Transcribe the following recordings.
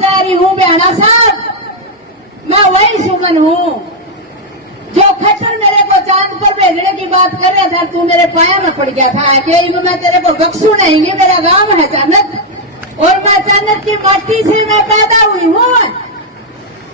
जा रही हूँ बयाना साहब, मैं वही सुमन हूँ जो खच्चर मेरे को चांद पर भेजने की बात कर रहा था। तू मेरे पाया में पड़ गया था कि मैं तेरे को बख्शू नहीं। मेरा गांव है चानक और मैं चानक की माटी से मैं पैदा हुई हूँ।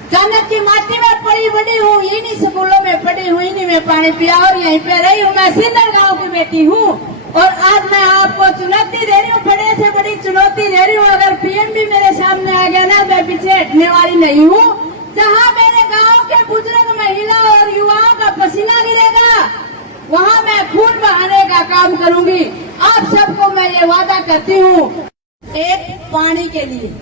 चानक की माटी में पड़ी बड़ी हूँ, इन्हीं स्कूलों में पढ़ी हूँ, इन्हीं में पानी पिया और यहीं पे रही हूँ। मैं सिंदर गांव की बेटी हूँ और आज मैं आपको चुनौती दे रही हूँ, बड़े से बड़ी चुनौती दे रही हूँ। अगर पीएम भी मेरे सामने आ गया ना, मैं पीछे हटने वाली नहीं हूँ। जहाँ मेरे गांव के बुजुर्ग, महिला और युवाओं का पसीना गिरेगा, वहाँ मैं खून बहाने का काम करूंगी। आप सबको मैं ये वादा करती हूँ। एक पानी के लिए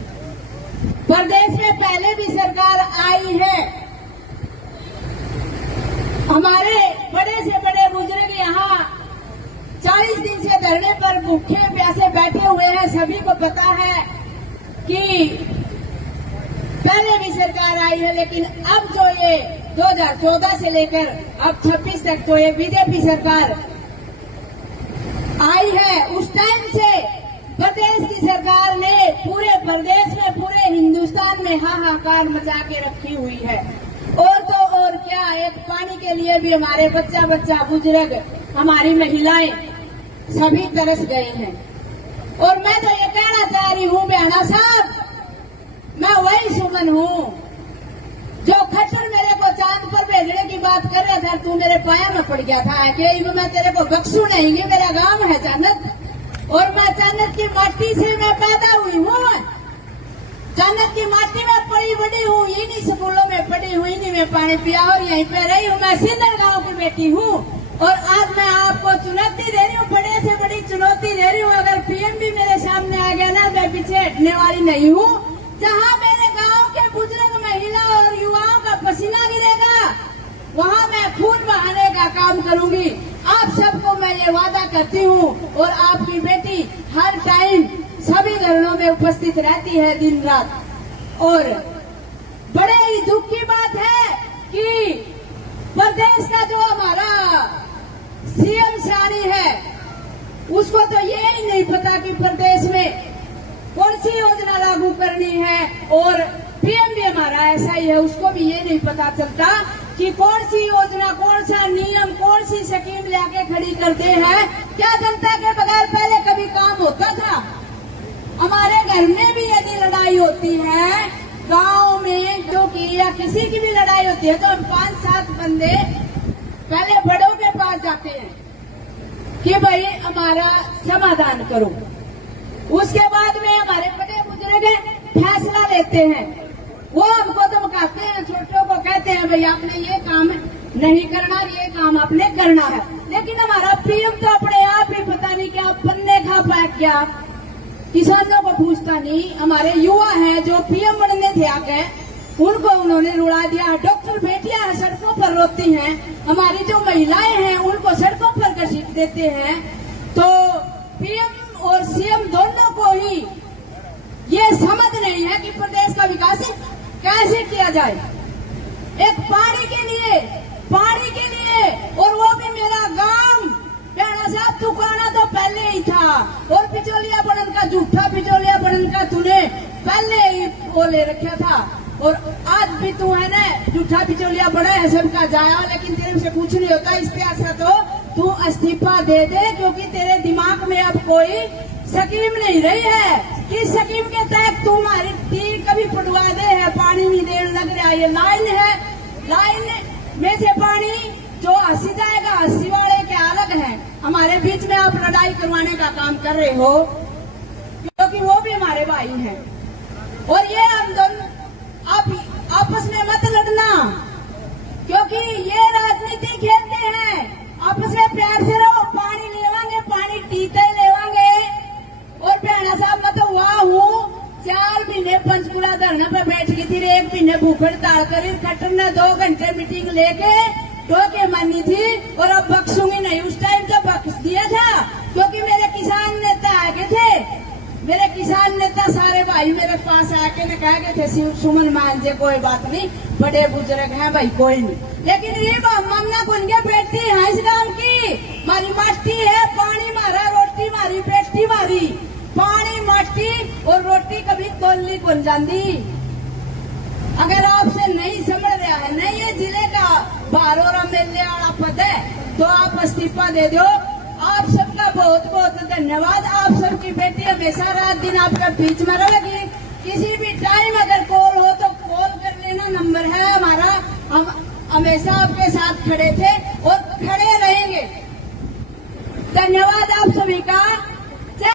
प्रदेश में पहले भी सरकार आई है। हमारे बड़े से बड़े बुजुर्ग यहाँ 40 दिन से धरने पर भूखे प्यासे बैठे हुए हैं। सभी को पता है कि पहले भी सरकार आई है, लेकिन अब जो ये 2014 से लेकर अब 26 तक जो ये बीजेपी सरकार आई है, उस टाइम से प्रदेश की सरकार ने पूरे प्रदेश में, पूरे हिंदुस्तान में हाहाकार मचा के रखी हुई है। और तो और क्या, एक पानी के लिए भी हमारे बच्चा बुजुर्ग, हमारी महिलाएं सभी तरस गए हैं। और मैं तो ये कहना चाह रही हूँ बयाना साहब, मैं वही सुमन हूँ जो खच्चर मेरे को चांद पर भेजने की बात कर रहा था। तू मेरे पाया में पड़ गया था कि मैं तेरे को बख्शू नहीं। मेरा गांव है चानक और मैं चानक की माटी से मैं पैदा हुई हूँ। चानक की माटी में पड़ी बड़ी हूँ, इन्हीं स्कूलों में पढ़ी हूँ, इन्हीं में पानी पिया और यहीं पे रही हूँ। मैं सिंदर गांव की बेटी हूँ और आज मैं आपको चुनौती दे रही हूँ, बड़े से बड़ी चुनौती दे रही हूँ। अगर पीएम भी मेरे सामने आ गया ना, मैं पीछे हटने वाली नहीं हूँ। जहाँ मेरे गांव के बुजुर्ग, महिला और युवाओं का पसीना गिरेगा, वहाँ मैं खून बहाने का काम करूंगी। आप सबको मैं ये वादा करती हूँ। और आपकी बेटी हर टाइम सभी धरनों में उपस्थित रहती है, दिन रात। और बड़े ही दुख की बात है कि प्रदेश का जो हमारा सीएम सानी है, उसको तो ये ही नहीं पता कि प्रदेश में कौन सी योजना लागू करनी है। और पीएम भी हमारा ऐसा ही है, उसको भी ये नहीं पता चलता कि कौन सी योजना, कौन सा नियम, कौन सी स्कीम लाके खड़ी करते हैं। क्या जनता के बगैर पहले कभी काम होता था? हमारे घर में भी यदि लड़ाई होती है, गांव में जो की या किसी की भी लड़ाई होती है, तो हम 5-7 बंदे पहले बड़ों के पास जाते हैं कि भाई हमारा समाधान करो। उसके बाद में हमारे बड़े बुजुर्ग फैसला लेते हैं। वो हमको धमकाते हैं, छोटों को कहते हैं भाई आपने ये काम नहीं करना, ये काम आपने करना है। लेकिन हमारा पीएम तो अपने आप ही पता नहीं क्या पन्ने खा पाया, क्या किसानों को पूछता नहीं। हमारे युवा हैं जो पीएम बनने थे आगे, उनको उन्होंने रुला दिया। डॉक्टर बेटियां सड़कों पर रोती हैं, हमारी जो महिलाएं हैं उनको सड़कों पर घसीट देते हैं। तो पीएम और सीएम दोनों को ही ये समझ नहीं है कि प्रदेश का विकास कैसे किया जाए। एक पानी के लिए, और वो भी मेरा गांव बयाना साहब, तुकाना तो पहले ही था। और पिचोलिया बनन का, झूठा पिचोलिया बनन का तूने पहले ही वो ले रखा था। और आज भी तू है ना झूठा पिचोलिया बना है, सबका जाया। लेकिन तेरे से कुछ नहीं होता। इसके ऐसा तो तू इस्तीफा दे दे, क्योंकि तेरे दिमाग में अब कोई स्कीम नहीं रही है। किस स्कीम के तहत तू हमारी तीर कभी पटवा दे है, पानी नहीं देने लग रहा। ये लाइन है, लाइन में से पानी जो 80 जाएगा, 80 वाले के अलग है। हमारे बीच में आप लड़ाई करवाने का काम कर रहे हो, क्योंकि वो भी हमारे भाई हैं। और ये हम दोनों आप आपस में मत लड़ना, क्योंकि ये राजनीति खेलते हैं। आपस में प्यार से रहो। पानी लेवांगे, पानी पीते लेवांगे। और बयाना साहब मैं तो वहाँ हूँ, 4 महीने पंचकुला धरने पर बैठ गई थी, 1 महीने भूख हड़ताल करी। खट्टर ने 2 घंटे मीटिंग लेके टोके मानी थी। और अब बख्शूंगी नहीं। उस टाइम तो बख्श दिया था, क्योंकि मेरे किसान नेता आगे थे। मेरे किसान नेता सारे भाई मेरे पास आके ने कह गए थे, सुमन मान जे कोई बात नहीं, बड़े बुजुर्ग हैं भाई, कोई नहीं। लेकिन ये मम्मा बन के बैठी है इस गांव की, मारी माटी है, पानी मारा, रोटी मारी, बेटी मारी। पानी मट्टी और रोटी कभी तोलनी कौन जाती। अगर आपसे नहीं समझ रहा है, नहीं ये जिले का बारोरा मिलने वाला पद है, तो आप इस्तीफा दे दो। आप सबका बहुत बहुत धन्यवाद। आप सबकी बेटी हमेशा रात दिन आपका बीच में रहेगी। किसी भी टाइम अगर कॉल हो तो कॉल कर लेना, नंबर है हमारा। हम हमेशा आपके साथ खड़े थे और खड़े रहेंगे। धन्यवाद आप सभी का।